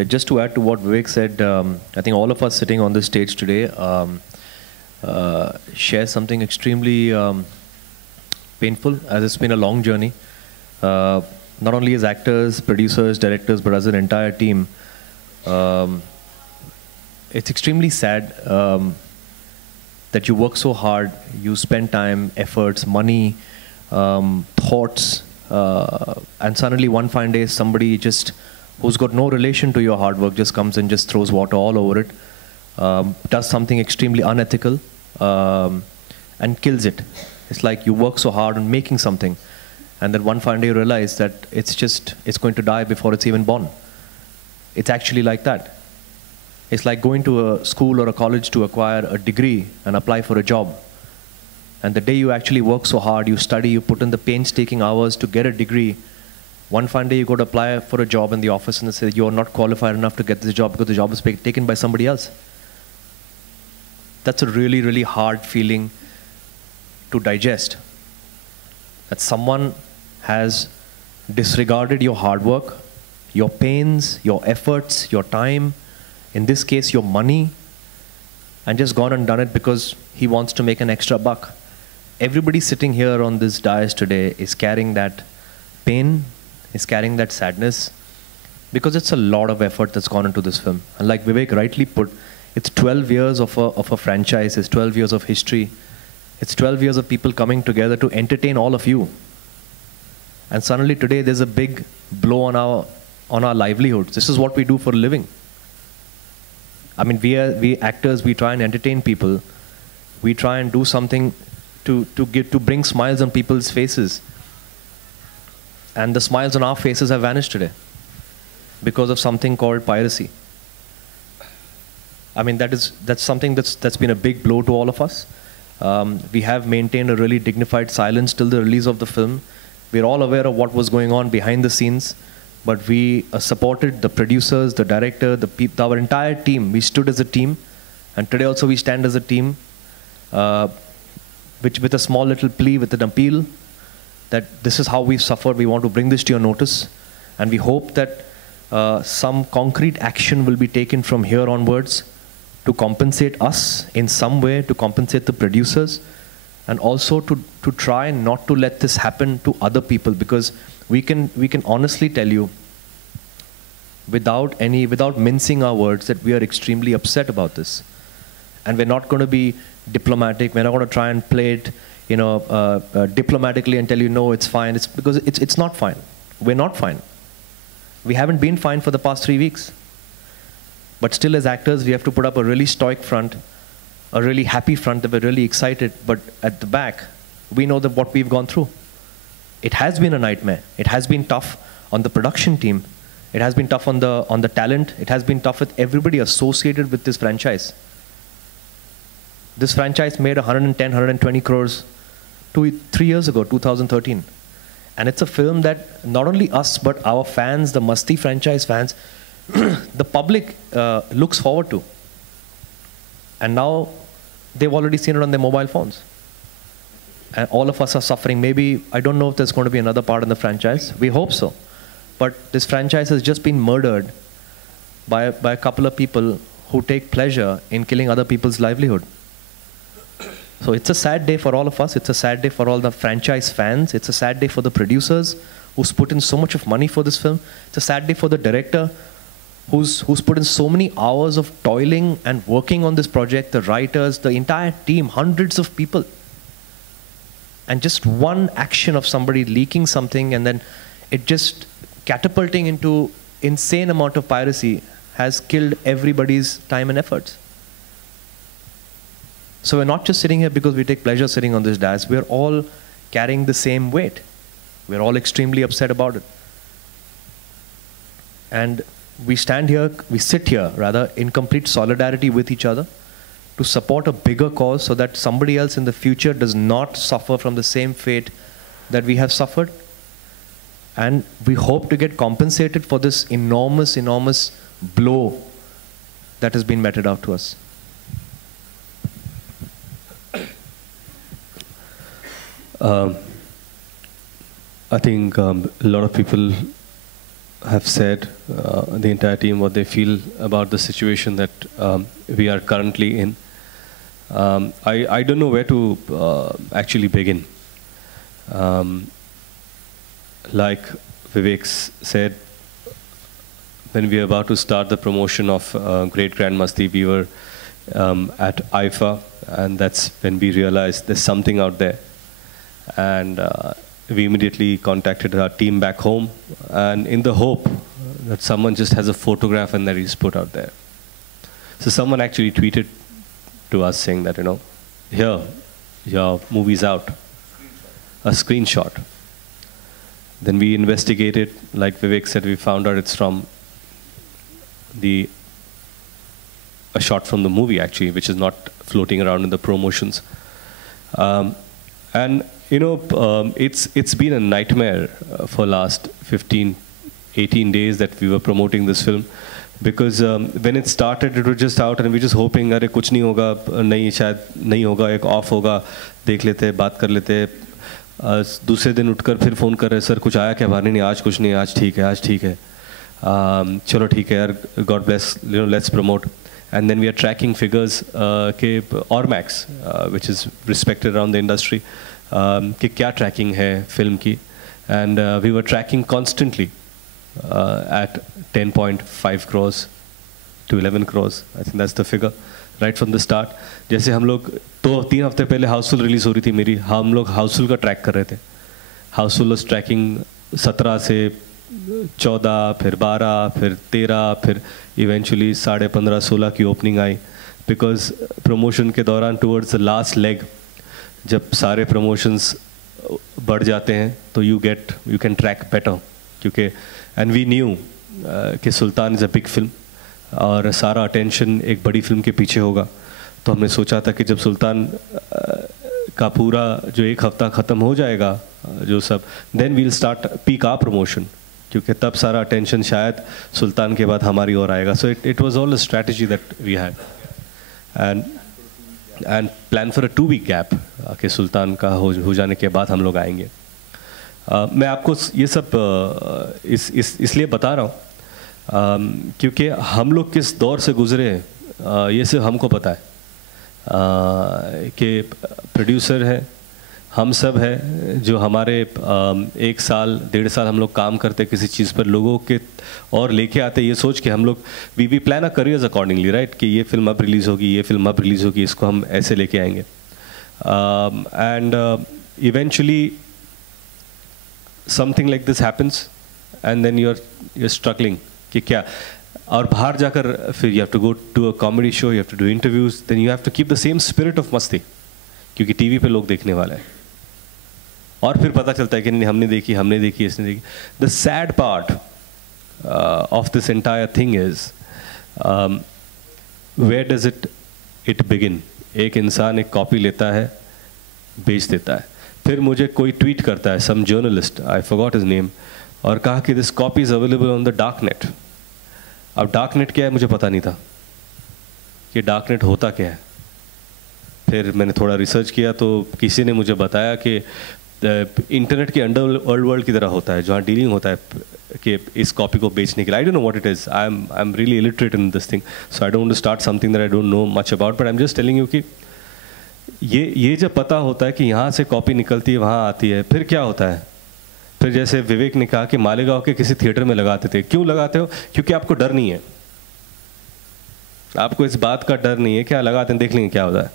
Yeah, just to add to what Vivek said, I think all of us sitting on this stage today share something extremely painful, as it's been a long journey. Not only as actors, producers, directors, but as an entire team. It's extremely sad that you work so hard, you spend time, efforts, money, thoughts, and suddenly one fine day somebody just who's got no relation to your hard work just comes and just throws water all over it, does something extremely unethical, and kills it. It's like you work so hard on making something, and then one fine day you realize that it's going to die before it's even born. It's actually like that. It's like going to a school or a college to acquire a degree and apply for a job. And the day you actually work so hard, you study, you put in the painstaking hours to get a degree, one fine day you go to apply for a job in the office and they say you're not qualified enough to get this job because the job is taken by somebody else. That's a really, really hard feeling to digest. That someone has disregarded your hard work, your pains, your efforts, your time, in this case your money, and just gone and done it because he wants to make an extra buck. Everybody sitting here on this dais today is carrying that pain, is carrying that sadness, because it's a lot of effort that's gone into this film. And like Vivek rightly put, it's 12 years of a franchise, it's 12 years of history, it's 12 years of people coming together to entertain all of you. And suddenly today there's a big blow on our livelihoods. This is what we do for a living. I mean, we actors, we try and entertain people. We try and do something to bring smiles on people's faces. And the smiles on our faces have vanished today because of something called piracy. I mean, that's something that's been a big blow to all of us. We have maintained a really dignified silence till the release of the film. We're all aware of what was going on behind the scenes, but we supported the producers, the director, our entire team. We stood as a team, and today also we stand as a team, which with a small little plea, with an appeal, that this is how we've suffered. We want to bring this to your notice, and we hope that some concrete action will be taken from here onwards to compensate us in some way, to compensate the producers, and also to try not to let this happen to other people, because we can honestly tell you, without mincing our words, that we are extremely upset about this. And we're not going to be diplomatic. We're not going to try and play it, diplomatically and tell you, no, it's fine. It's because it's not fine. We're not fine. We haven't been fine for the past 3 weeks. But still, as actors, we have to put up a really stoic front, a really happy front, that we're really excited. But at the back, we know that what we've gone through. It has been a nightmare. It has been tough on the production team. It has been tough on the talent. It has been tough with everybody associated with this franchise. This franchise made 110, 120 crores 3 years ago, 2013. And it's a film that not only us, but our fans, the Masti franchise fans, the public looks forward to. And now they've already seen it on their mobile phones. And all of us are suffering. Maybe, I don't know if there's going to be another part in the franchise. We hope so. But this franchise has just been murdered by a couple of people who take pleasure in killing other people's livelihood. So it's a sad day for all of us. It's a sad day for all the franchise fans. It's a sad day for the producers who's put in so much of money for this film. It's a sad day for the director who's put in so many hours of toiling and working on this project, the writers, the entire team, hundreds of people. And just one action of somebody leaking something and then it just catapulting into insane amount of piracy has killed everybody's time and efforts. So we're not just sitting here because we take pleasure sitting on this dais. We're all carrying the same weight. We're all extremely upset about it. And we sit here rather, in complete solidarity with each other to support a bigger cause so that somebody else in the future does not suffer from the same fate that we have suffered. And we hope to get compensated for this enormous, enormous blow that has been meted out to us. I think a lot of people have said, the entire team, what they feel about the situation that we are currently in. I don't know where to actually begin. Like Vivek said, when we were about to start the promotion of Great Grand Masti, we were at IFA, and that's when we realized there's something out there. And we immediately contacted our team back home, and in the hope that someone just has a photograph and that is put out there. So someone actually tweeted to us saying that, you know, here, your movie's out, a screenshot. Then we investigated, like Vivek said, we found out it's from a shot from the movie actually, which is not floating around in the promotions. And you know, it's been a nightmare for last 15, 18 days that we were promoting this film, because when it started, it was just out, and we were just hoping, अरे कुछ नहीं होगा, नहीं शायद नहीं होगा, एक of होगा, देख लेते, बात कर लेते. दूसरे दिन उठकर फिर फ़ोन कर रहे, सर कुछ आया क्या बाहर? नहीं, आज कुछ नहीं, आज ठीक है, आज ठीक है. चलो ठीक है यार, God bless, you know, let's promote. And then we are tracking figures के Ormax, which is respected around the industry, कि क्या tracking है film की, and we were tracking constantly at 10.5 crores to 11 crores. I think that's the figure right from the start. जैसे हम लोग तो 3 हफ्ते पहले हाउसफुल रिलीज हो रही थी मेरी, हम लोग हाउसफुल का ट्रैक कर रहे थे. हाउसफुल वाज ट्रैकिंग 17 से 14, फिर 12, फिर 13, फिर इवेंचुअली 15.5, 16 की ओपनिंग आई. बिकॉज प्रमोशन के दौरान टूवर्ड्स द लास्ट लेग जब सारे प्रमोशंस बढ़ जाते हैं तो यू कैन ट्रैक बेटर, क्योंकि एंड वी न्यू कि सुल्तान इज़ अ बिग फिल्म और सारा अटेंशन एक बड़ी फिल्म के पीछे होगा. तो हमने सोचा था कि जब सुल्तान का पूरा जो एक हफ्ता ख़त्म हो जाएगा जो सब, देन वील स्टार्ट पीक आ प्रमोशन, क्योंकि तब सारा अटेंशन शायद सुल्तान के बाद हमारी ओर आएगा. So it was all a strategy that we had and plan for a 2 week gap कि सुल्तान का हो जाने के बाद हम लोग आएंगे. मैं आपको ये सब इसलिए बता रहा हूँ क्योंकि हम लोग किस दौर से गुजरे ये सिर्फ हमको पता है. कि प्रोड्यूसर है, हम सब है जो हमारे 1 साल 1.5 साल हम लोग काम करते किसी चीज़ पर, लोगों के और लेके आते ये सोच के हम लोग we plan a careers accordingly, right, कि ये फिल्म अब रिलीज़ होगी, ये फिल्म अब रिलीज़ होगी, इसको हम ऐसे लेके आएंगे. And eventually something like this happens and then you are struggling कि क्या, और बाहर जाकर फिर you have to go to a comedy show, you have to do interviews, then you have to keep the same spirit of मस्ती, क्योंकि TV पे लोग देखने वाले हैं. और फिर पता चलता है कि नहीं हमने देखी, इसने देखी. The sad part of this entire thing is where does it begin. एक इंसान एक कॉपी लेता है, बेच देता है, फिर मुझे कोई ट्वीट करता है, some journalist, I forgot his name, और कहा कि this copy is available on the dark net. अब डार्क नेट क्या है मुझे पता नहीं था कि डार्क नेट होता क्या है. फिर मैंने थोड़ा रिसर्च किया तो किसी ने मुझे बताया कि इंटरनेट के अंडर वर्ल्ड की तरह होता है, जहाँ डीलिंग होता है कि इस कॉपी को बेचने के लिए. I don't know what it is, I am really illiterate in this thing, so I don't want to start something that I don't know much about, but I am just telling you कि ये जब पता होता है कि यहाँ से copy निकलती है वहाँ आती है, फिर क्या होता है. फिर जैसे विवेक ने कहा कि मालेगांव के किसी थिएटर में लगाते थे. क्यों लगाते हो? क्योंकि आपको डर नहीं है, आपको इस बात का डर नहीं है, क्या लगाते हैं देख लेंगे क्या होता है.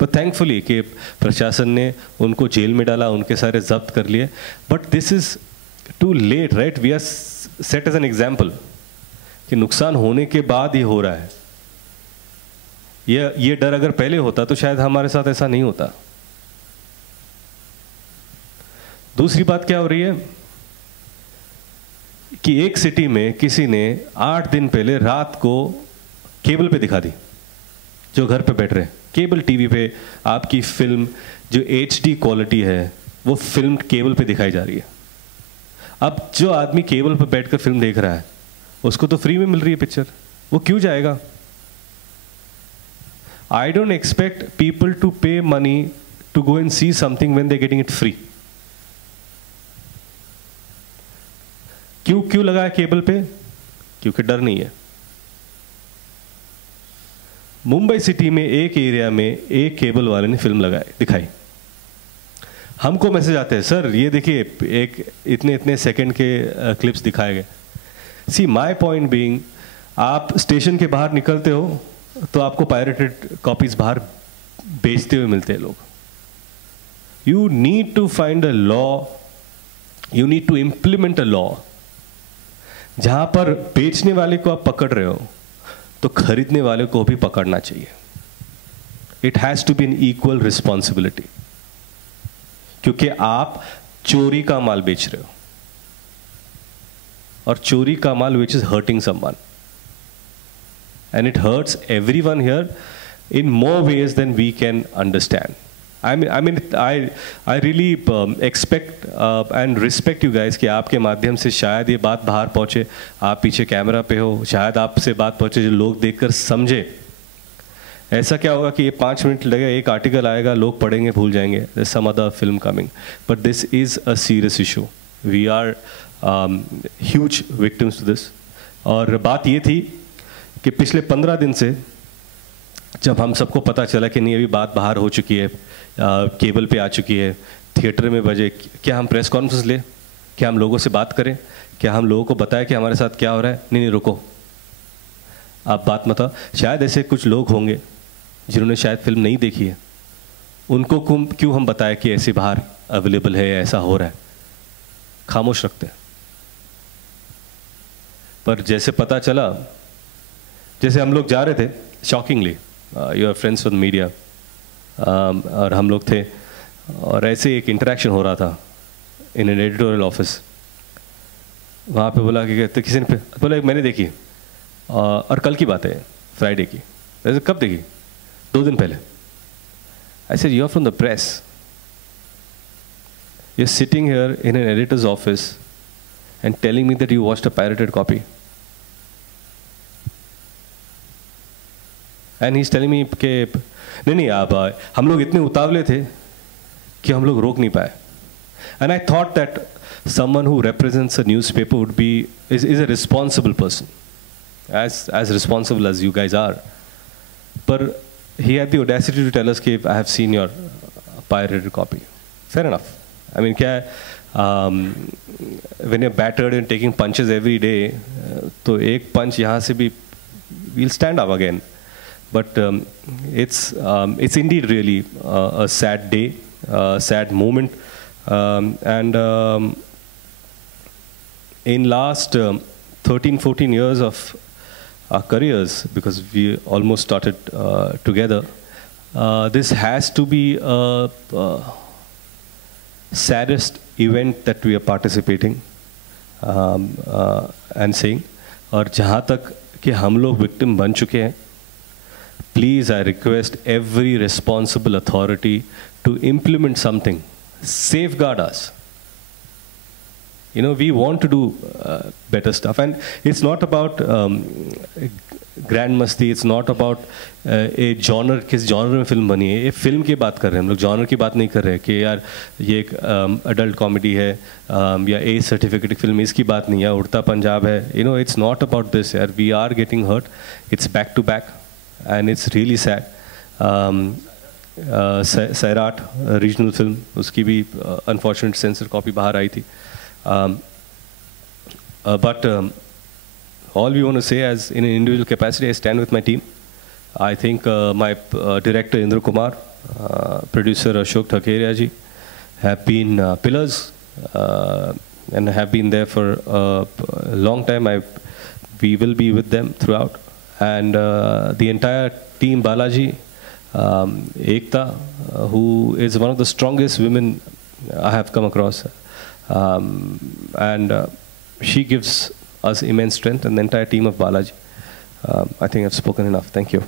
बट थैंकफुली कि प्रशासन ने उनको जेल में डाला, उनके सारे जब्त कर लिए. But this is too late, right, we are set as an example कि नुकसान होने के बाद ये हो रहा है. ये डर अगर पहले होता तो शायद हमारे साथ ऐसा नहीं होता. दूसरी बात क्या हो रही है कि एक सिटी में किसी ने 8 दिन पहले रात को केबल पे दिखा दी, जो घर पे बैठ रहे हैं केबल टीवी पे आपकी फिल्म जो HD क्वालिटी है वो फिल्म केबल पे दिखाई जा रही है. अब जो आदमी केबल पे बैठकर फिल्म देख रहा है उसको तो फ्री में मिल रही है पिक्चर, वो क्यों जाएगा? I don't expect people to pay money to go and see something when they're getting it free. क्यों लगाया केबल पे? क्योंकि डर नहीं है। मुंबई सिटी में एक एरिया में एक केबल वाले ने फिल्म दिखाई। हमको मैसेज आते हैं, सर ये देखिए एक इतने सेकंड के क्लिप्स दिखाए गए। सी माय पॉइंट बीइंग, आप स्टेशन के बाहर निकलते हो तो आपको पायरेटेड कॉपीज बाहर बेचते हुए मिलते हैं लोग। You need to find a law, you need to implement a law जहां पर बेचने वाले को आप पकड़ रहे हो तो खरीदने वाले को भी पकड़ना चाहिए। It has to be an equal responsibility, क्योंकि आप चोरी का माल बेच रहे हो और चोरी का माल which is hurting someone, and it hurts everyone here in more ways than we can understand. I really expect and respect you guys कि आपके माध्यम से शायद ये बात बाहर पहुंचे, आप पीछे कैमरा पे हो, शायद आपसे बात पहुंचे जो लोग देखकर समझे। ऐसा क्या होगा कि ये 5 मिनट लगेगा, एक आर्टिकल आएगा, लोग पढ़ेंगे, भूल जाएंगे, there's some other film coming, but this is a serious issue. We are huge victims to this. और बात ये थी कि पिछले 15 दिन से जब हम सबको पता चला कि नहीं अभी बात बाहर हो चुकी है, केबल पे आ चुकी है, थिएटर में बजे, क्या हम प्रेस कॉन्फ्रेंस लें, क्या हम लोगों से बात करें, क्या हम लोगों को बताएं कि हमारे साथ क्या हो रहा है? नहीं रुको, आप बात मत। शायद ऐसे कुछ लोग होंगे जिन्होंने शायद फिल्म नहीं देखी है, उनको क्यों हम बताएं कि ऐसे बाहर अवेलेबल है, ऐसा हो रहा है? खामोश रखते हैं। पर जैसे पता चला, जैसे हम लोग जा रहे थे, shockingly you are friends with media, और हम लोग थे और ऐसे एक इंटरेक्शन हो रहा था इन एन एडिटोरियल ऑफिस। वहाँ पे बोला कि तो किसी ने बोला मैंने देखी, और कल की बात है, फ्राइडे की। ऐसे कब देखी? 2 दिन पहले। I said you are from the press, you are sitting here in an editor's office and telling me that you watched a pirated copy. And he is telling me कि नहीं आप, हम लोग इतने उतावले थे कि हम लोग रोक नहीं पाए। And I thought that someone who represents a newspaper would be is a responsible person, as responsible as you guys are. But he had the audacity to tell us कि I have seen your pirated copy. Fair enough. I mean क्या when you're battered and taking punches every day, तो एक punch यहाँ से भी we'll stand up again. But it's indeed really a sad day, a sad moment, and in last 13-14 years of our careers, because we almost started together, this has to be a saddest event that we are participating and seeing. और जहाँ तक कि हम लोग victim बन चुके हैं, please I request every responsible authority to implement something, safeguard us. You know, we want to do better stuff, and it's not about grand masti, it's not about a genre, किस genre में film बनी है। ये film की बात कर रहे हैं हम लोग, genre की बात नहीं कर रहे हैं कि यार ये एक adult comedy है या A certificate फिल्म, इसकी बात नहीं है, उड़ता पंजाब है। You know, it's not about this यार, we are getting hurt, it's back to back and it's really sad. Sairat regional film, उसकी भी unfortunate censor copy बाहर आई थी। But all we want to say, as in an individual capacity, I stand with my team. I think my director Indra Kumar, producer Ashok Thakeria ji, have been pillars and have been there for a long time. We will be with them throughout, and the entire team, Balaji, Ekta, who is one of the strongest women I have come across. And she gives us immense strength, and the entire team of Balaji. I think I've spoken enough. Thank you.